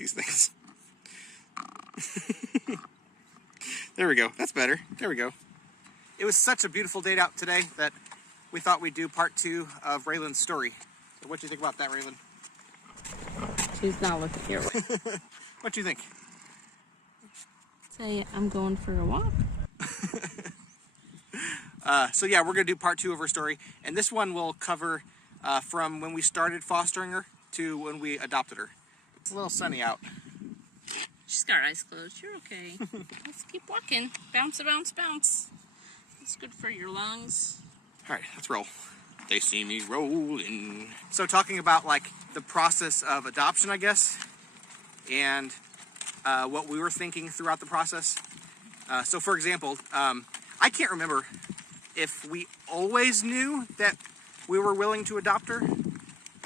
these things. There we go. That's better. There we go. It was such a beautiful day out today that we thought we'd do part 2 of RAELYNN'S story. So what do you think about that, RAELYNN? She's not looking your way. What do you think? Say, I'm going for a walk. So yeah, we're going to do part 2 of her story. And this one will cover from when we started fostering her to when we adopted her. It's a little sunny out. She's got her eyes closed. You're okay. Let's keep walking. Bounce, bounce, bounce. It's good for your lungs. All right, let's roll. They see me rolling. So talking about like the process of adoption, I guess, and what we were thinking throughout the process. So for example, I can't remember if we always knew that we were willing to adopt her,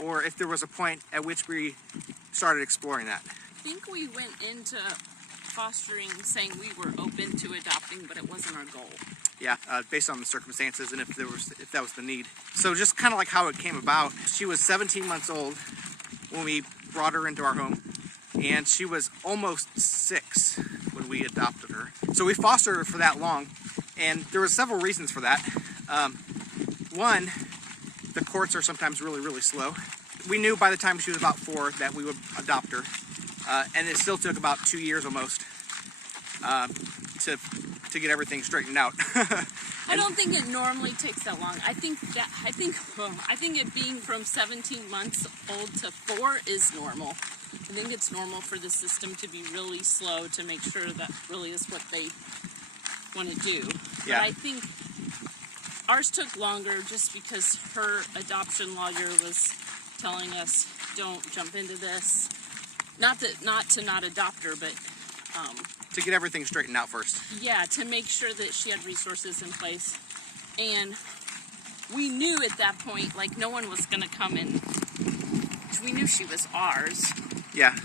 or if there was a point at which we started exploring that. I think we went into fostering saying we were open to adopting, but it wasn't our goal. Yeah, based on the circumstances and if that was the need. So just kind of like how it came about. She was 17 months old when we brought her into our home, and she was almost 6 when we adopted her. So we fostered her for that long, and there were several reasons for that. One, the courts are sometimes really, really slow. We knew by the time she was about 4 that we would adopt her, and it still took about 2 years almost to get everything straightened out. I don't think it normally takes that long. I think it being from 17 months old to 4 is normal. I think it's normal for the system to be really slow to make sure that really is what they want to do. Yeah. But I think ours took longer just because her adoption lawyer was telling us, don't jump into this. Not to not adopt her, but to get everything straightened out first. Yeah, to make sure that she had resources in place. And we knew at that point, like, no one was going to come in. We knew she was ours. Yeah.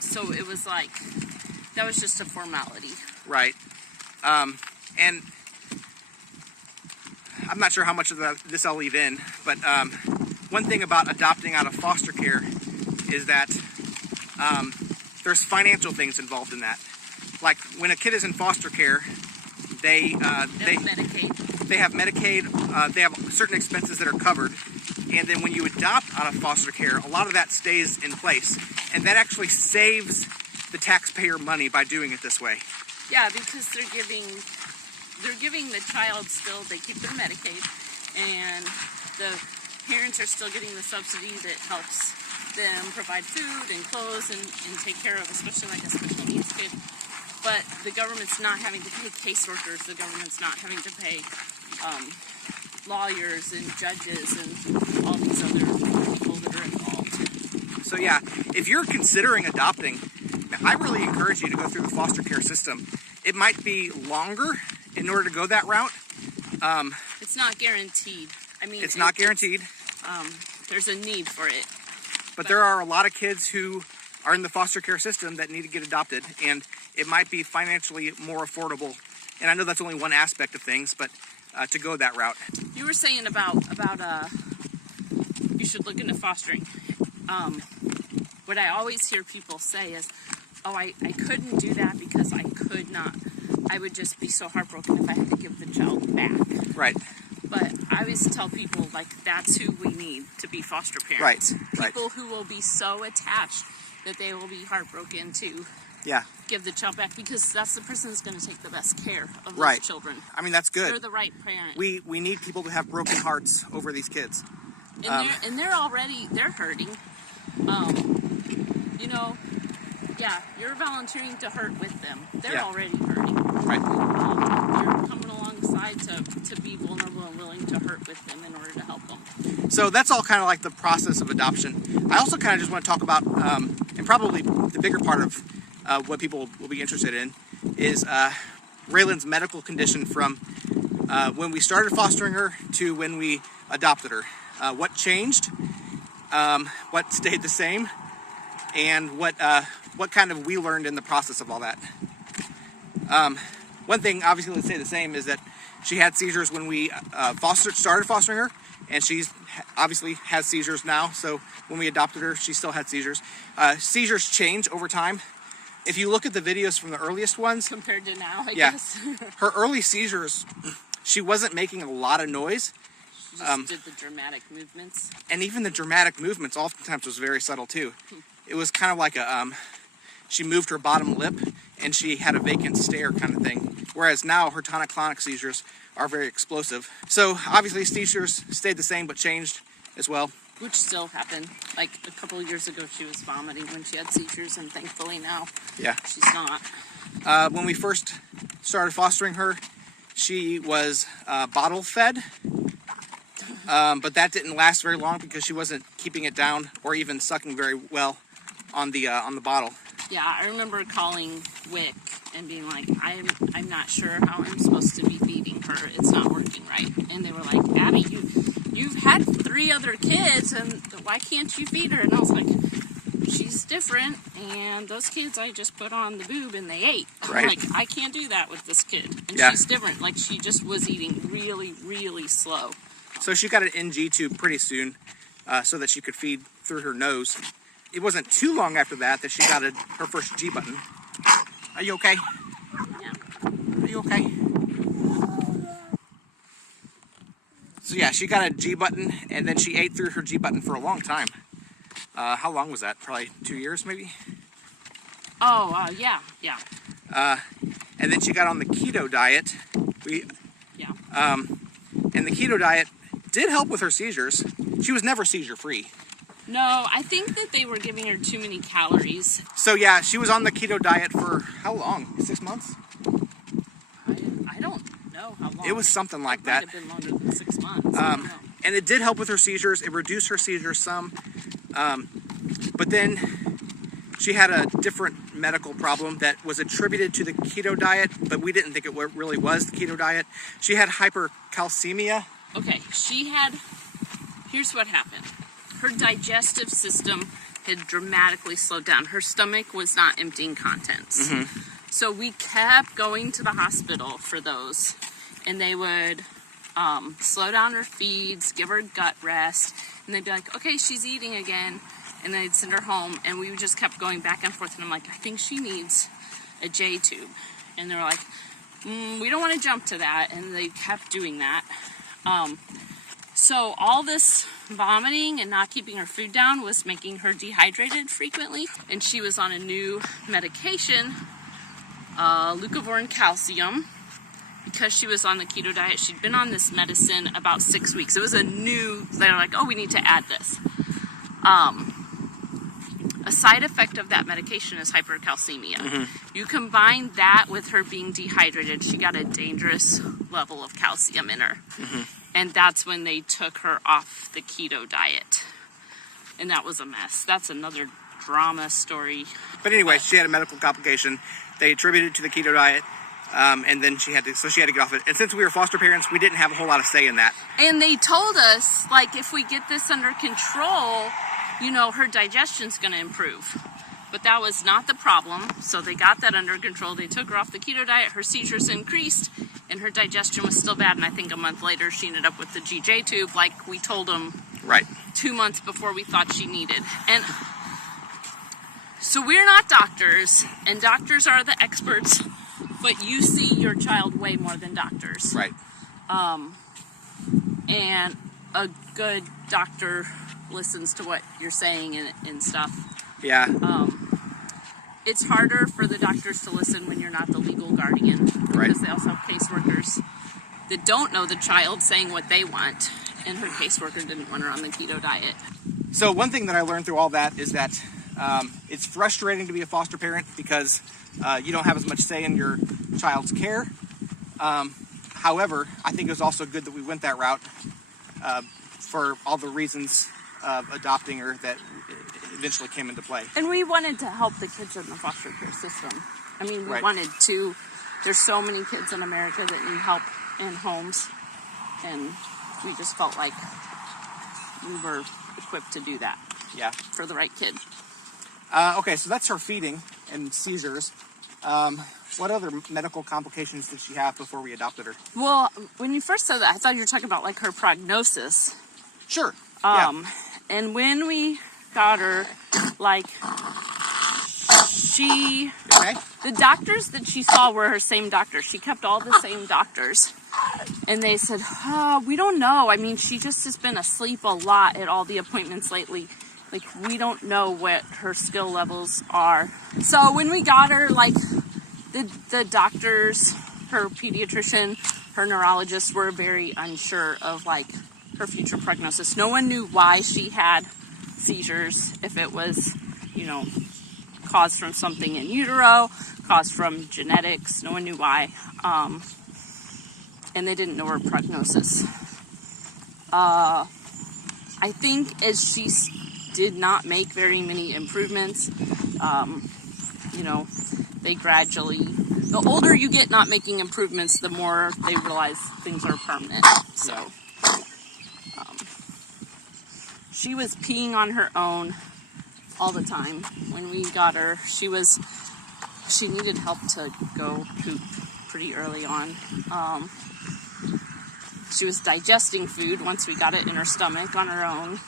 So it was like, that was just a formality. Right. And I'm not sure how much of this I'll leave in, but one thing about adopting out of foster care is that there's financial things involved in that. Like when a kid is in foster care, they have Medicaid. They have Medicaid. They have certain expenses that are covered, and then when you adopt out of foster care, a lot of that stays in place, and that actually saves the taxpayer money by doing it this way. Yeah, because they're giving the child still. They keep their Medicaid, and the parents are still getting the subsidy that helps them provide food and clothes and take care of, especially like a special needs kid. But the government's not having to pay caseworkers. The government's not having to pay lawyers and judges and all these other people that are involved. So yeah, if you're considering adopting, I really encourage you to go through the foster care system. It might be longer in order to go that route. It's not guaranteed. I mean, it's not guaranteed. There's a need for it. But there are a lot of kids who are in the foster care system that need to get adopted, and it might be financially more affordable. And I know that's only one aspect of things, but to go that route. You were saying about you should look into fostering. What I always hear people say is, oh, I couldn't do that because I could not. I would just be so heartbroken if I had to give the child back. Right. But I always tell people, like, that's who we need to be foster parents. Right. People who will be so attached that they will be heartbroken to give the child back, because that's the person that's going to take the best care of those children. I mean, that's good. They're the right parent. We need people to have broken hearts over these kids. And they're hurting. You're volunteering to hurt with them. They're already hurting. Right. You're coming alongside to be vulnerable and willing to hurt with them in order to help them. So that's all kind of like the process of adoption. I also kind of just want to talk about, and probably the bigger part of what people will be interested in, is RAELYNN'S medical condition from when we started fostering her to when we adopted her. What changed, what stayed the same, and what kind of we learned in the process of all that. One thing, obviously, let's say the same, is that she had seizures when we started fostering her, and she's obviously has seizures now. So when we adopted her, she still had seizures. Seizures change over time. If you look at the videos from the earliest ones, compared to now, I yeah, guess. her early seizures, she wasn't making a lot of noise. She just did the dramatic movements. And even the dramatic movements oftentimes was very subtle too. It was kind of like she moved her bottom lip and she had a vacant stare kind of thing. Whereas now her tonic-clonic seizures are very explosive. So obviously seizures stayed the same but changed as well. Which still happened. Like a couple of years ago, she was vomiting when she had seizures, and thankfully now she's not. When we first started fostering her, she was bottle fed, but that didn't last very long because she wasn't keeping it down or even sucking very well on the bottle. Yeah, I remember calling WIC and being like, I'm not sure how I'm supposed to be feeding her. It's not working right. And they were like, Abby, you've had 3 other kids, and why can't you feed her? And I was like, she's different, and those kids I just put on the boob and they ate. Right. Like, I can't do that with this kid. And she's different. Like, she just was eating really, really slow. So she got an NG tube pretty soon so that she could feed through her nose. It wasn't too long after that she got her first G button. Are you okay? Yeah. Are you okay? So yeah, she got a G button, and then she ate through her G button for a long time. How long was that? Probably 2 years, maybe? Oh, yeah. And then she got on the keto diet. And the keto diet did help with her seizures. She was never seizure-free. No, I think that they were giving her too many calories. So yeah, she was on the keto diet for how long? 6 months? I don't know how long. It was something like that. It might have been longer than 6 months. I don't know. And it did help with her seizures. It reduced her seizures some. But then she had a different medical problem that was attributed to the keto diet, but we didn't think it really was the keto diet. She had hypercalcemia. Okay, here's what happened. Her digestive system had dramatically slowed down. Her stomach was not emptying contents. Mm-hmm. So we kept going to the hospital for those, and they would slow down her feeds, give her gut rest, and they'd be like, okay, she's eating again, and they'd send her home, and we just kept going back and forth, and I'm like, I think she needs a J tube. And they were like, we don't want to jump to that, and they kept doing that. So all this vomiting and not keeping her food down was making her dehydrated frequently, and she was on a new medication, leucovorin calcium, because she was on the keto diet. She'd been on this medicine about 6 weeks. It was they were like, oh, we need to add this. A side effect of that medication is hypercalcemia. Mm-hmm. You combine that with her being dehydrated, she got a dangerous level of calcium in her. Mm-hmm. And that's when they took her off the keto diet. And that was a mess. That's another drama story. But anyway, she had a medical complication. They attributed it to the keto diet. And then she had to get off it. And since we were foster parents, we didn't have a whole lot of say in that. And they told us, like, if we get this under control, her digestion's going to improve. But that was not the problem. So they got that under control. They took her off the keto diet. Her seizures increased, and her digestion was still bad. And I think a month later, she ended up with the GJ tube, like we told them. Right. 2 months before we thought she needed. And so we're not doctors, and doctors are the experts. But you see your child way more than doctors. Right. And a good doctor listens to what you're saying and stuff. Yeah. It's harder for the doctors to listen when you're not the legal guardian. Right. Because they also have caseworkers that don't know the child saying what they want. And her caseworker didn't want her on the keto diet. So one thing that I learned through all that is that it's frustrating to be a foster parent because you don't have as much say in your child's care. However, I think it was also good that we went that route for all the reasons of adopting her that eventually came into play. And we wanted to help the kids in the foster care system. I mean, we wanted to. There's so many kids in America that need help in homes, and we just felt like we were equipped to do that. Yeah. For the right kid. Okay, so that's her feeding and seizures. What other medical complications did she have before we adopted her? Well, when you first said that, I thought you were talking about like her prognosis. Sure. And when we got her, like, the doctors that she saw were her same doctors. She kept all the same doctors. And they said, we don't know. I mean, she just has been asleep a lot at all the appointments lately. Like, we don't know what her skill levels are. So when we got her, like, the doctors, her pediatrician, her neurologist were very unsure of, like, her future prognosis. No one knew why she had seizures, if it was, you know, caused from something in utero, caused from genetics. No one knew why. And they didn't know her prognosis. I think as she did not make very many improvements, you know, they gradually, the older you get not making improvements, the more they realize things are permanent. So she was peeing on her own all the time. When we got her, she needed help to go poop pretty early on. She was digesting food once we got it in her stomach on her own.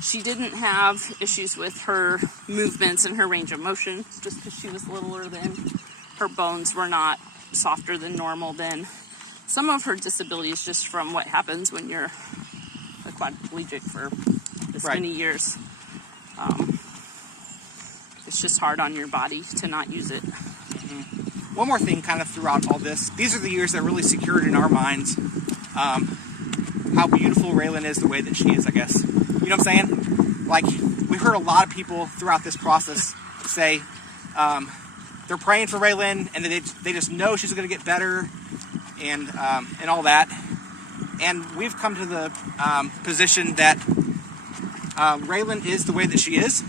She didn't have issues with her movements and her range of motion, just because she was littler then. Her bones were not softer than normal then. Some of her disability is just from what happens when you're a quadriplegic for this many years. It's just hard on your body to not use it. One more thing kind of throughout all this, these are the years that really secured in our minds how beautiful Raelynn is the way that she is, I guess. You know what I'm saying? Like, we heard a lot of people throughout this process say they're praying for Raelynn and they just know she's going to get better and all that. And we've come to the position that Raelynn is the way that she is,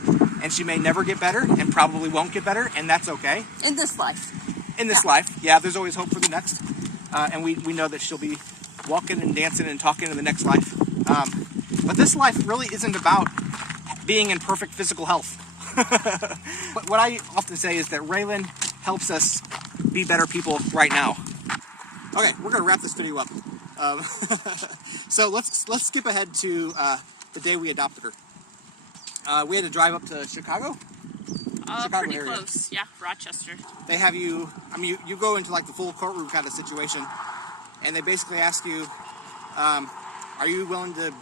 and she may never get better and probably won't get better, and that's okay. In this life. In this life, yeah, there's always hope for the next. And we know that she'll be walking and dancing and talking in the next life. But this life really isn't about being in perfect physical health. But what I often say is that Raelynn helps us be better people right now. Okay, we're going to wrap this video up. So let's skip ahead to the day we adopted her. We had to drive up to Chicago. Chicago pretty area. Close, yeah, Rochester. They have you, I mean, you go into like the full courtroom kind of situation, and they basically ask you, are you willing to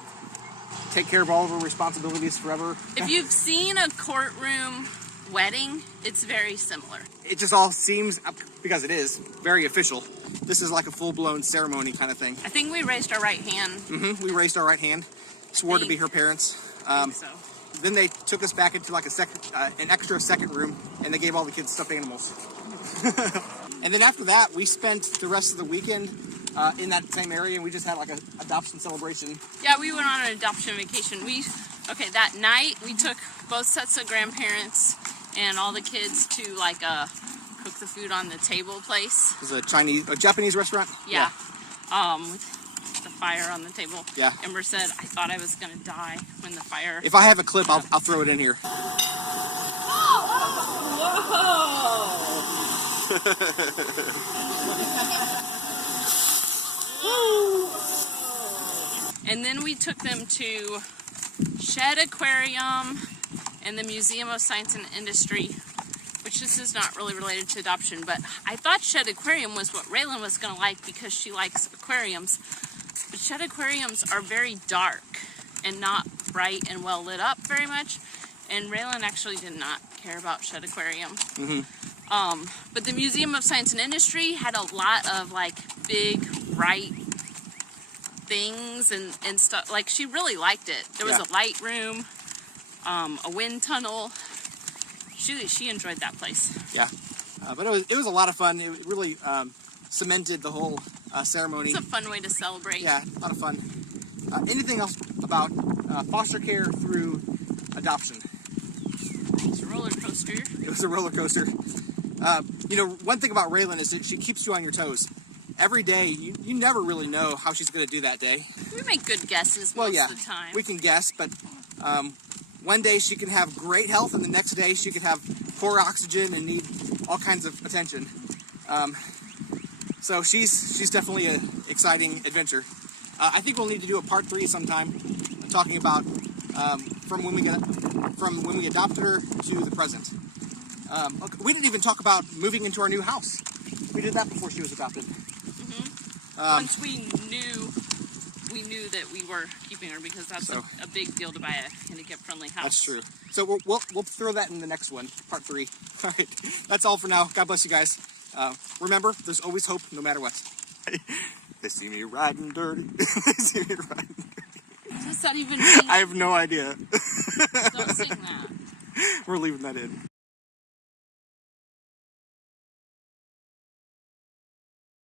take care of all of her responsibilities forever? If you've seen a courtroom wedding, it's very similar. It just all seems, because it is, very official. This is like a full-blown ceremony kind of thing. I think we raised our right hand. We raised our right hand, swore to be her parents. I think so. Then they took us back into like an extra second room, and they gave all the kids stuffed animals. And then after that, we spent the rest of the weekend in that same area, and we just had like an adoption celebration. Yeah, we went on an adoption vacation. That night we took both sets of grandparents and all the kids to like a cook the food on the table place. It was a Japanese restaurant? Yeah. With the fire on the table. Yeah. Amber said, I thought I was gonna die when the fire... If I have a clip, I'll throw it in here. And then we took them to Shed Aquarium and the Museum of Science and Industry, which this is not really related to adoption, but I thought Shed Aquarium was what Raelynn was going to like because she likes aquariums. But Shed Aquariums are very dark and not bright and well lit up very much, and Raelynn actually did not care about Shed Aquarium. But the Museum of Science and Industry had a lot of like big, bright things and stuff. Like, she really liked it. There was a light room, a wind tunnel. She enjoyed that place. Yeah, but it was a lot of fun. It really cemented the whole ceremony. It's a fun way to celebrate. Yeah, a lot of fun. Anything else about foster care through adoption? It's a roller coaster. It was a roller coaster. You know, one thing about Raelynn is that she keeps you on your toes. Every day, you never really know how she's going to do that day. We make good guesses most of the time. We can guess, but one day she can have great health, and the next day she could have poor oxygen and need all kinds of attention. So she's definitely an exciting adventure. I think we'll need to do a part 3 sometime, talking about from when we adopted her to the present. Okay, we didn't even talk about moving into our new house. We did that before she was adopted. Once we knew that we were keeping her, because that's a big deal to buy a handicap-friendly house. That's true. So we'll throw that in the next one, part 3. All right, that's all for now. God bless you guys. Remember, there's always hope, no matter what. They see me riding dirty. They see me riding dirty. Does that even mean? I have no idea. Don't sing that. We're leaving that in.